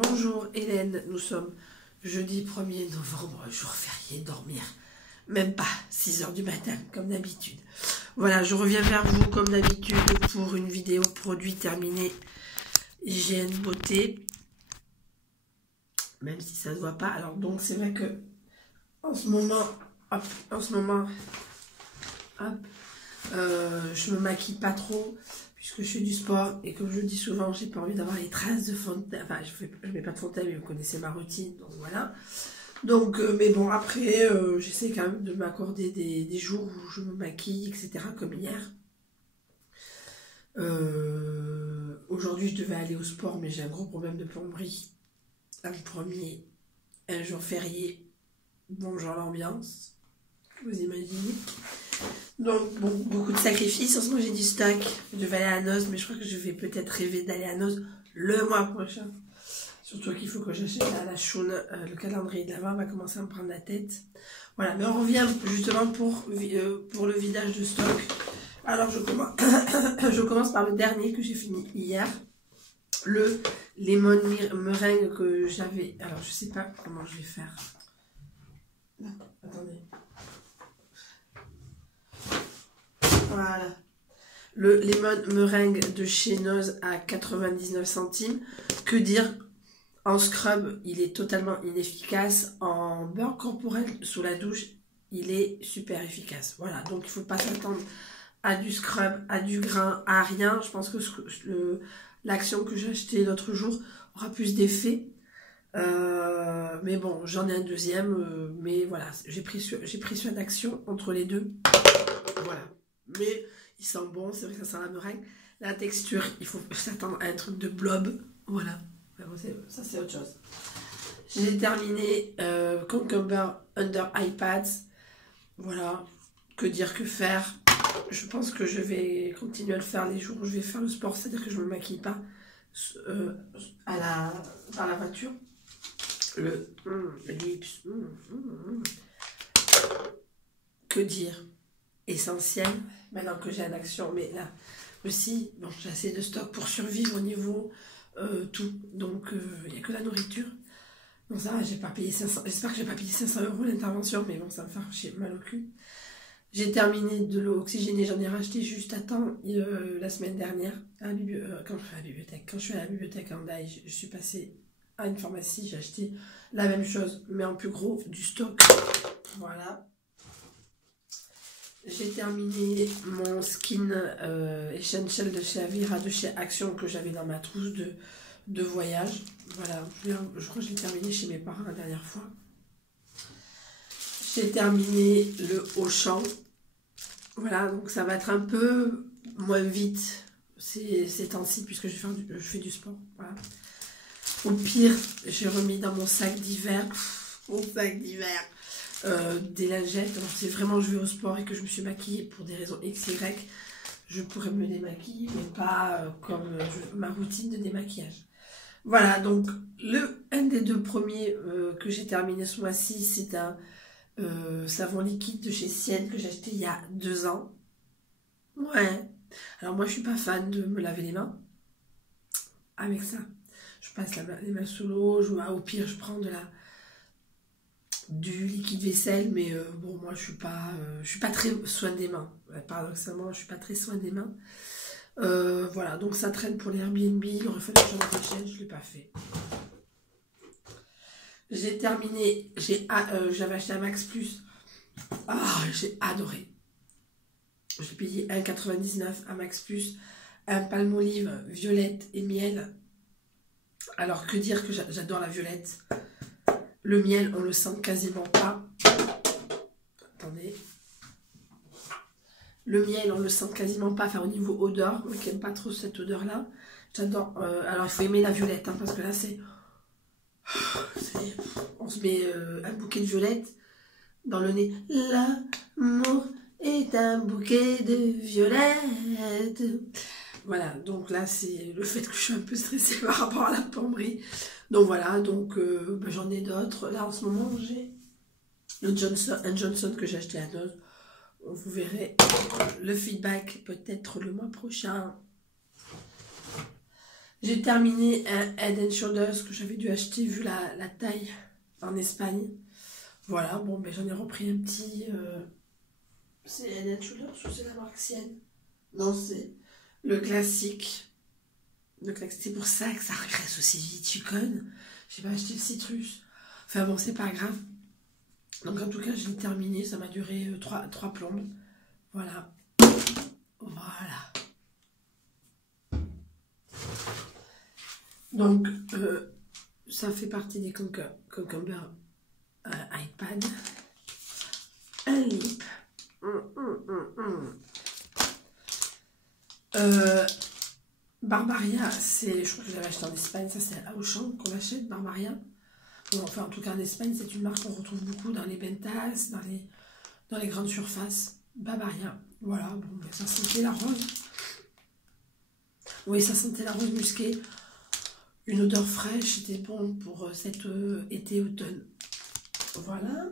Bonjour Hélène, nous sommes jeudi 1er novembre, jour férié, dormir. Même pas 6 h du matin, comme d'habitude. Voilà, je reviens vers vous comme d'habitude pour une vidéo produit terminé hygiène beauté. Même si ça ne se voit pas. Alors donc c'est vrai que en ce moment, je me maquille pas trop puisque je fais du sport et comme je le dis souvent, j'ai pas envie d'avoir les traces de fond de teint. Enfin, je mets pas de fond de teint, mais vous connaissez ma routine, donc voilà. Donc, mais bon, après, j'essaie quand même de m'accorder des jours où je me maquille, etc., comme hier. Aujourd'hui, je devais aller au sport, mais j'ai un gros problème de plomberie. Un jour férié, bonjour l'ambiance, vous imaginez. Donc, bon, beaucoup de sacrifices. En ce moment, j'ai du stock. Je devais aller à Noz, mais je crois que je vais peut-être rêver d'aller à Noz le mois prochain. Surtout qu'il faut que j'achète à la choune. Le calendrier de l'Avent va commencer à me prendre la tête. Voilà, mais on revient justement pour le vidage de stock. Alors, je commence par le dernier que j'ai fini hier. Le lemon meringue que j'avais. Alors, je sais pas comment je vais faire. Là, attendez. Voilà. Le lemon meringue de chez Noz à 99 centimes. Que dire? En scrub, il est totalement inefficace. En beurre corporel sous la douche, il est super efficace. Voilà, donc il ne faut pas s'attendre à du scrub, à du grain, à rien. Je pense que l'action que j'ai achetée l'autre jour aura plus d'effet. Mais bon, j'en ai un deuxième. Mais voilà, j'ai pris soin d'action entre les deux. Voilà. Mais il sent bon, c'est vrai que ça sent la meringue. La texture, il faut s'attendre à un truc de blob. Voilà. Ça, c'est autre chose. J'ai terminé Cucumber Under Eye-Pads. Voilà. Que dire, que faire. Je pense que je vais continuer à le faire les jours où je vais faire le sport. C'est-à-dire que je ne me maquille pas par la voiture. Le lips. Que dire. Essentiel. Maintenant que j'ai une action. Mais là aussi, bon, j'ai assez de stock pour survivre au niveau... tout, donc il n'y a que la nourriture. Bon, ça va, j'ai pas payé 500, j'espère que j'ai pas payé 500 € l'intervention, mais bon, ça me fait mal au cul. J'ai terminé de l'eau oxygénée, j'en ai racheté juste à temps la semaine dernière quand je suis à la bibliothèque en Daï, je suis passée à une pharmacie, j'ai acheté la même chose mais en plus gros, du stock. Voilà. J'ai terminé mon skin essential de chez Avira, de chez Action, que j'avais dans ma trousse de voyage. Voilà, je crois que je l'ai terminé chez mes parents la dernière fois. J'ai terminé le Auchan. Voilà, donc ça va être un peu moins vite ces temps-ci, puisque je fais du sport. Voilà. Au pire, j'ai remis dans mon sac d'hiver. Des lingettes. Donc si vraiment je vais au sport et que je me suis maquillée pour des raisons XY, je pourrais me démaquiller, mais pas comme ma routine de démaquillage. Voilà, donc un des deux premiers que j'ai terminé ce mois-ci, c'est un savon liquide de chez Sienne que j'ai acheté il y a 2 ans. Ouais. Alors moi je suis pas fan de me laver les mains avec ça. Je passe les mains sous l'eau, au pire je prends du liquide vaisselle, mais bon, moi je suis pas très soin des mains. Paradoxalement, je suis pas très soin des mains. Voilà, donc ça traîne pour les Airbnb. Il aurait fallu que j'en achète, je l'ai pas fait. J'ai terminé, j'avais acheté un Max Plus. Ah, j'ai adoré. J'ai payé 1,99 € à Max Plus, un Palmolive violette et miel. Alors que dire que j'adore la violette. Le miel, on le sent quasiment pas. Attendez. Le miel, on le sent quasiment pas. Enfin, au niveau odeur, moi qui n'aime pas trop cette odeur-là. J'adore. Alors, il faut aimer la violette, hein, parce que là, on se met un bouquet de violette dans le nez. L'amour est un bouquet de violettes. Voilà, donc là, c'est le fait que je suis un peu stressée par rapport à la plomberie. Donc voilà, donc j'en ai d'autres. Là, en ce moment, j'ai un Johnson que j'ai acheté à Noz. Vous verrez le feedback peut-être le mois prochain. J'ai terminé un Head and Shoulders que j'avais dû acheter vu la taille en Espagne. Voilà, bon, ben j'en ai repris un petit. C'est Head and Shoulders ou c'est la marque Sienne? Non, c'est le classique. C'est pour ça que ça regresse aussi vite, tu connes. J'ai pas acheté le citrus. Enfin bon, c'est pas grave. Donc en tout cas, je l'ai terminé. Ça m'a duré 3 plombes. Voilà. Voilà. Donc, ça fait partie des Cucumber iPad. Un lip. Barbaria, je crois que je l'avais acheté en Espagne. Ça, c'est à Auchan qu'on achète, Barbaria. Bon, enfin, en tout cas, en Espagne, c'est une marque qu'on retrouve beaucoup dans les Bentas, dans les grandes surfaces. Barbaria. Voilà, bon, ben, ça sentait la rose. Oui, ça sentait la rose musquée. Une odeur fraîche, c'était bon pour cet été-automne. Voilà.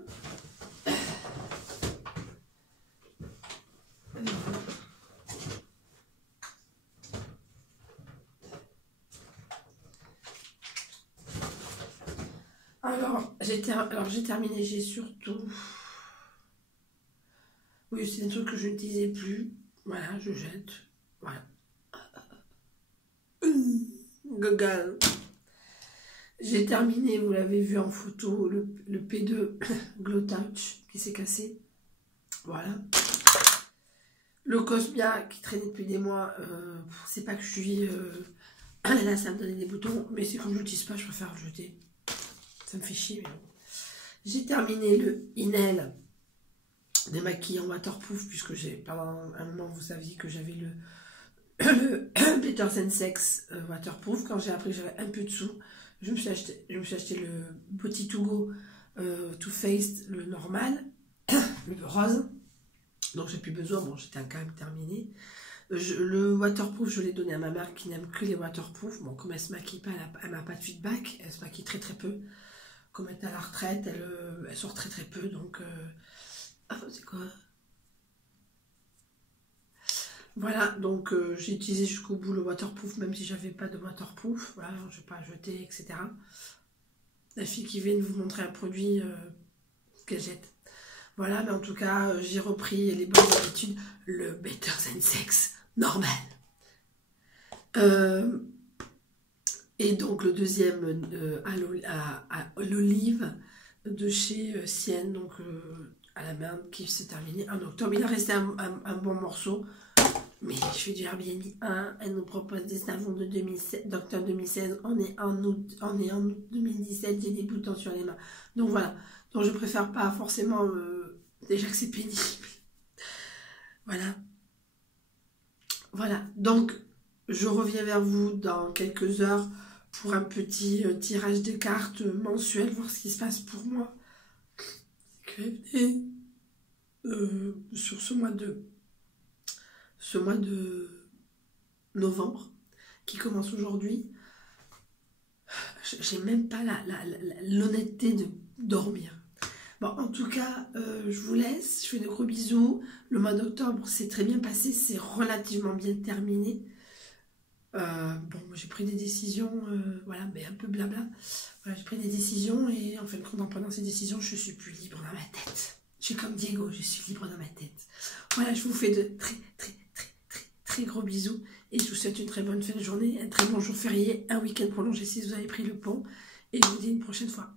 Alors, j'ai terminé, j'ai surtout... Oui, c'est des trucs que je n'utilisais plus. Voilà, je jette. Voilà. Google. J'ai terminé, vous l'avez vu en photo, le P2 Glow Touch qui s'est cassé. Voilà. Le Cosmia qui traînait depuis des mois. C'est pas que je suis... là, ça me donnait des boutons. Mais c'est comme je l'utilise pas, je préfère le jeter. Ça me fait chier, mais bon. J'ai terminé le Inel démaquillant waterproof, puisque pendant un moment, vous saviez que j'avais le Better Than Sex waterproof. Quand j'ai appris que j'avais un peu de sous, je me suis acheté le Body To Go Too Faced, le normal, le rose. Donc j'ai plus besoin, bon, j'étais quand même terminé. Le waterproof, je l'ai donné à ma mère qui n'aime que les waterproof. Bon, comme elle se maquille pas, elle n'a pas de feedback, elle se maquille très très peu. Comme elle est à la retraite, elle sort très très peu, donc... Ah, c'est quoi? Voilà, donc j'ai utilisé jusqu'au bout le waterproof, même si j'avais pas de waterproof. Voilà, je vais pas jeter, etc. La fille qui vient de vous montrer un produit qu'elle jette. Voilà, mais en tout cas, j'ai repris les bonnes habitudes, le Better Than Sex normal. Et donc le deuxième à l'olive de chez Sienne, donc à la main, qui s'est terminé en octobre. Il a resté un bon morceau, mais je fais du Airbnb 1. Elle nous propose des savons d'octobre 2016. On est en août 2017. J'ai des boutons sur les mains. Donc voilà. Donc je préfère pas forcément. Déjà que c'est pénible. Voilà. Voilà. Donc je reviens vers vous dans quelques heures pour un petit tirage de cartes mensuel, voir ce qui se passe pour moi. Sur ce mois de novembre qui commence aujourd'hui. J'ai même pas l'honnêteté de dormir. Bon, en tout cas, je vous laisse. Je fais de gros bisous. Le mois d'octobre s'est très bien passé. C'est relativement bien terminé. Bon, j'ai pris des décisions, voilà, mais un peu blabla. Voilà, j'ai pris des décisions et en fait, en prenant ces décisions, je suis plus libre dans ma tête. Je suis comme Diego, je suis libre dans ma tête. Voilà, je vous fais de très gros bisous et je vous souhaite une très bonne fin de journée, un très bon jour férié, un week-end prolongé si vous avez pris le pont et je vous dis une prochaine fois.